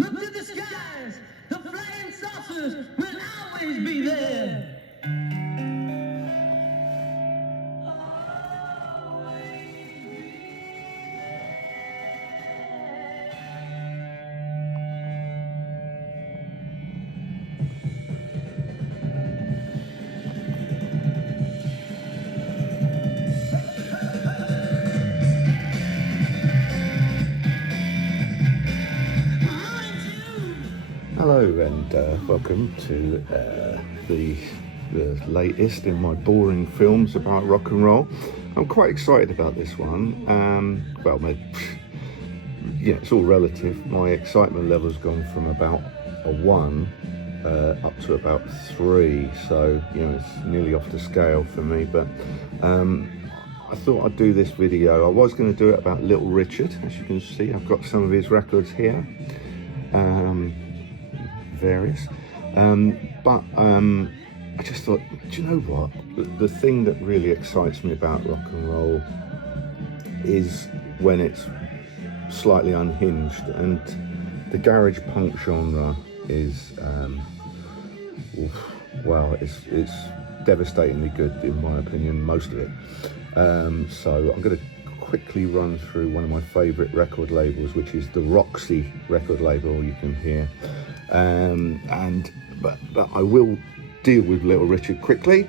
Look to the skies, the flying saucers will always be there. Hello and welcome to the latest in my boring films about rock and roll. I'm quite excited about this one. It's all relative. My excitement level's gone from about a 1 up to about 3, so it's nearly off the scale for me. But I thought I'd do this video. I was going to do it about Little Richard. As you can see, I've got some of his records here. Various, but I just thought, do you know what? The thing that really excites me about rock and roll is when it's slightly unhinged, and the garage punk genre is, it's devastatingly good in my opinion, most of it. So I'm going to quickly run through one of my favourite record labels, which is the ROXY record label. You can hear. But I will deal with Little Richard quickly.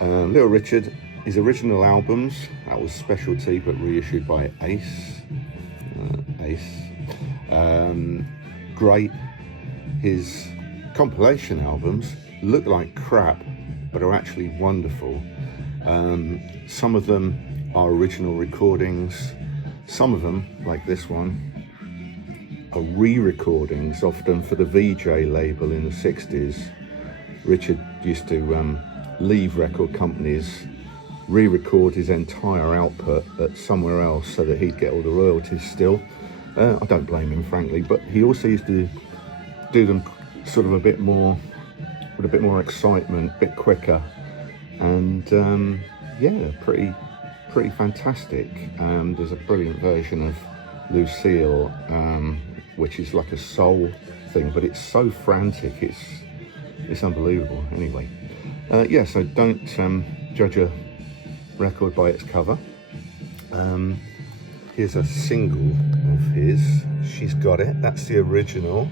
Little Richard, his original albums, that was Specialty, but reissued by Ace. Great. His compilation albums look like crap, but are actually wonderful. Some of them are original recordings. Some of them, like this one, are re-recordings, often for the VJ label in the 60s. Richard used to leave record companies, re-record his entire output at somewhere else so that he'd get all the royalties still. I don't blame him, frankly, but he also used to do them sort of a bit more, with a bit more excitement, a bit quicker, and pretty fantastic. There's a brilliant version of Lucille, which is like a soul thing, but it's so frantic, it's unbelievable. Anyway, so don't judge a record by its cover. Here's a single of his, She's Got It. That's the original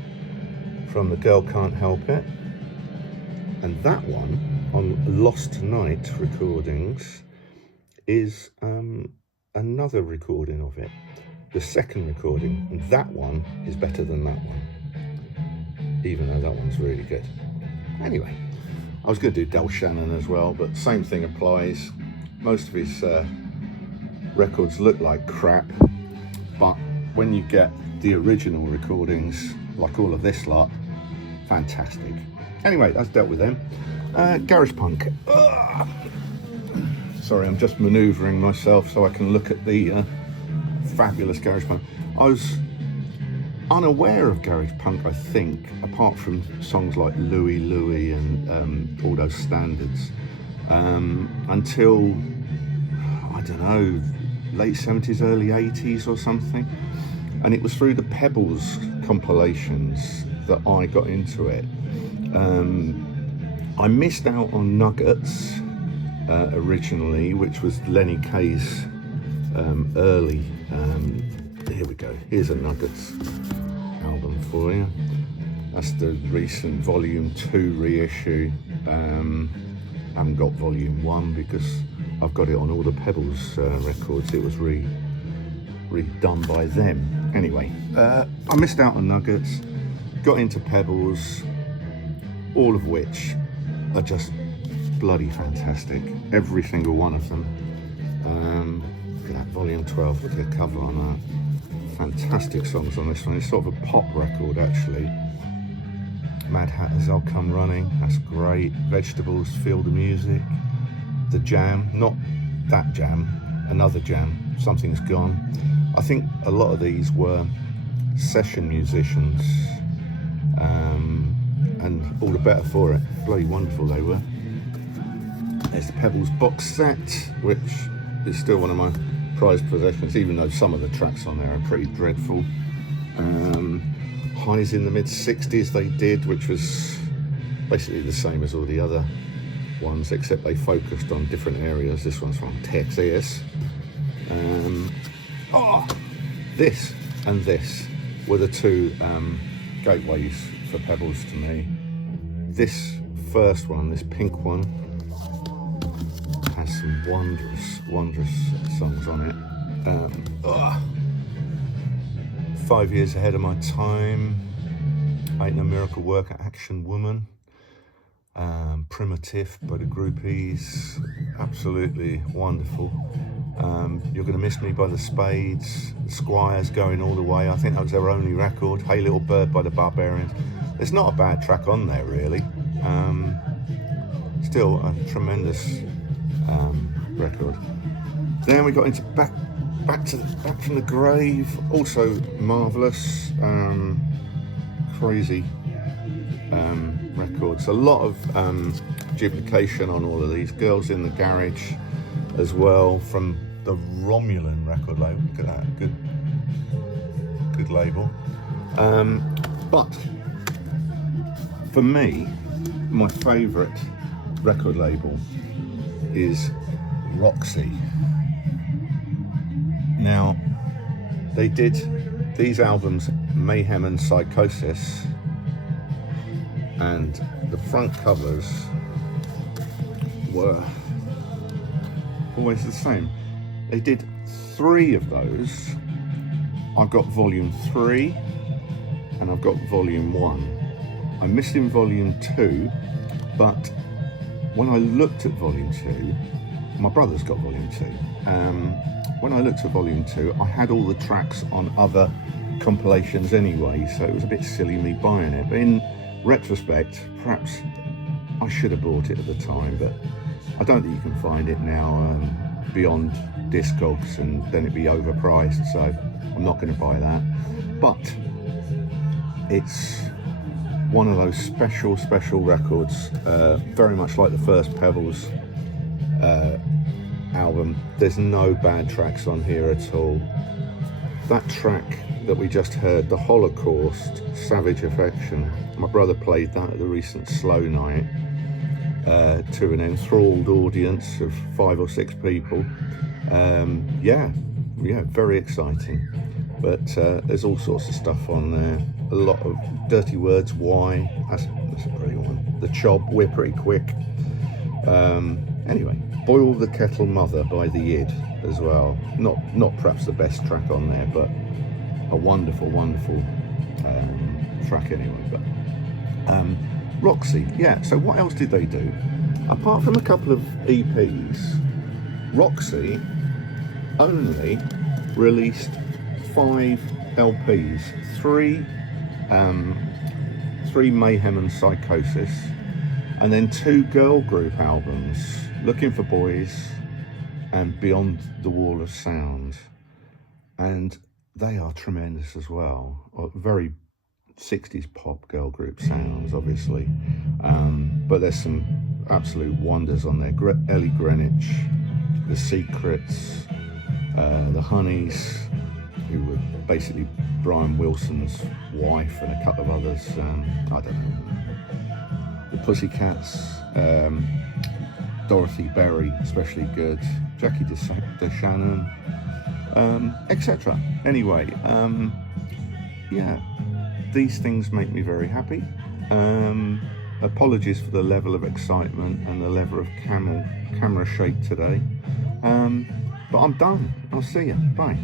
from The Girl Can't Help It, and that one on Lost Tonight recordings is another recording of it, the second recording, and that one is better than that one, even though that one's really good. Anyway, I was going to do Del Shannon as well, but same thing applies. Most of his records look like crap, but when you get the original recordings, like all of this lot, fantastic. Anyway, that's dealt with them. Garage punk. Sorry, I'm just manoeuvring myself so I can look at the fabulous garage punk. I was unaware of garage punk, I think, apart from songs like Louie Louie and all those standards, until, I don't know, late 70s, early 80s or something. And it was through the Pebbles compilations that I got into it. I missed out on Nuggets originally, which was Lenny Kaye's early. Here we go. Here's a Nuggets album for you. That's the recent Volume 2 reissue. I haven't got Volume 1 because I've got it on all the Pebbles records. It was redone by them. Anyway, I missed out on Nuggets, got into Pebbles, all of which are just bloody fantastic. Every single one of them. Look at that, Volume 12, look at the cover on that. Fantastic songs on this one. It's sort of a pop record, actually. Mad Hatters, I'll Come Running, that's great. Vegetables, Feel the Music. The Jam, not that Jam, another Jam, Something's Gone. I think a lot of these were session musicians, and all the better for it. Bloody wonderful they were. There's the Pebbles box set, which is still one of my prized possessions, even though some of the tracks on there are pretty dreadful. Highs in the mid-60s they did, which was basically the same as all the other ones, except they focused on different areas. This one's from Texas. This and this were the two gateways for Pebbles to me. This first one, this pink one, has some wondrous songs on it. 5 years ahead of my time. Ain't No Miracle Worker, Action Woman. Primitive by the Groupies, absolutely wonderful. You're Gonna Miss Me by the Spades, the Squires Going All the Way, I think that was their only record. Hey Little Bird by the Barbarians. There's not a bad track on there really. Still a tremendous record. Then we got into Back from the Grave, also marvellous, crazy records. A lot of duplication on all of these. Girls in the Garage as well, from the Romulan record label. Look at that, good label. But for me, my favourite record label is ROXY. Now, they did these albums, Mayhem and Psychosis, and the front covers were always the same. They did 3 of those. I've got volume 3 and I've got volume 1. I'm missing volume 2, but when I looked at volume 2, my brother's got volume 2. When I looked at volume 2, I had all the tracks on other compilations anyway, so it was a bit silly me buying it. But in retrospect, perhaps I should have bought it at the time, but I don't think you can find it now beyond Discogs, and then it'd be overpriced, so I'm not going to buy that. But it's one of those special records, very much like the first Pebbles album. There's no bad tracks on here at all. That track that we just heard, The Holocaust, Savage Affection, my brother played that at the recent Slow Night to an enthralled audience of 5 or 6 people. Yeah, very exciting. But there's all sorts of stuff on there. A lot of Dirty Words, Why, that's a brilliant one. The Chob, We're Pretty Quick. Anyway, Boil the Kettle Mother by the Id as well. Not perhaps the best track on there, but a wonderful track anyway. But ROXY, yeah. So what else did they do? Apart from a couple of EPs, ROXY only released 5 LPs, 3 Mayhem and Psychosis, and then 2 girl group albums, Looking for Boys and Beyond the Wall of Sound, and they are tremendous as well. Very 60s pop girl group sounds, obviously, but there's some absolute wonders on there. Ellie Greenwich, The Secrets, the Honeys, who were basically Brian Wilson's wife, and a couple of others, I don't know, the Pussycats, Dorothy Berry, especially good, Jackie DeShannon, etc. Anyway, yeah, these things make me very happy. Apologies for the level of excitement and the level of camera shake today, but I'm done. I'll see you. Bye.